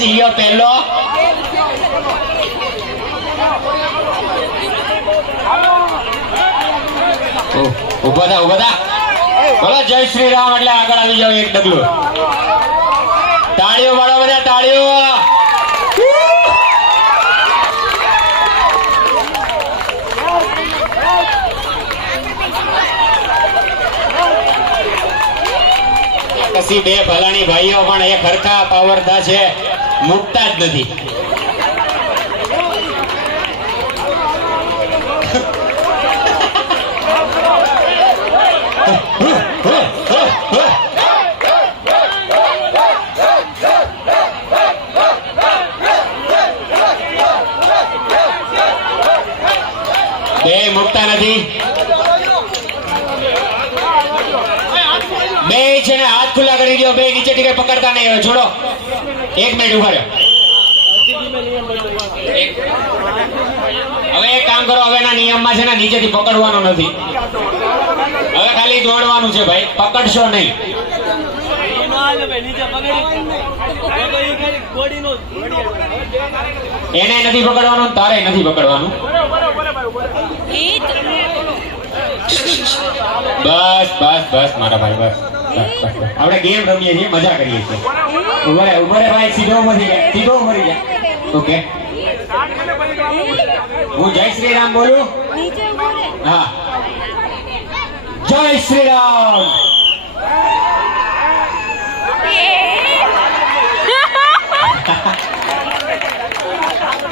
બચી ગયો પહેલો. ઉભા થા ઉભા થા. બોલો જય શ્રી રામ એટલે આગળ આવી જાવ એક ડગલું. તાળીઓ વાળો બધા તાળીઓ. પછી બે ભલાણી ભાઈઓ પણ એ ખરખા પાવરધા છે, મૂકતા જ નથી. બે મૂકતા નથી. બે છે ને હાથ ખુલ્લા કરી દો. બે નીચે ટીકે પકડતા નહીં. હવે છોડો. એક મિનિટ ઉભા રહ્યો. હવે એક કામ કરો. હવેના નિયમમાં છે ને નીચેથી પકડવાનું નથી. હવે ખાલી દોડવાનું છે ભાઈ, પકડશો નહીં. એને નથી પકડવાનું, તારે નથી પકડવાનું. બસ બસ બસ મારા ભાઈ બસ. આપણે ગેમ રમીએ છીએ, મજા કરીએ છીએ. ઉભરે ભાઈ, સીધો મરી જાય, સીધો મરી જાય. ઓકે, હું જય શ્રી રામ બોલું. હા, જય શ્રી રામ.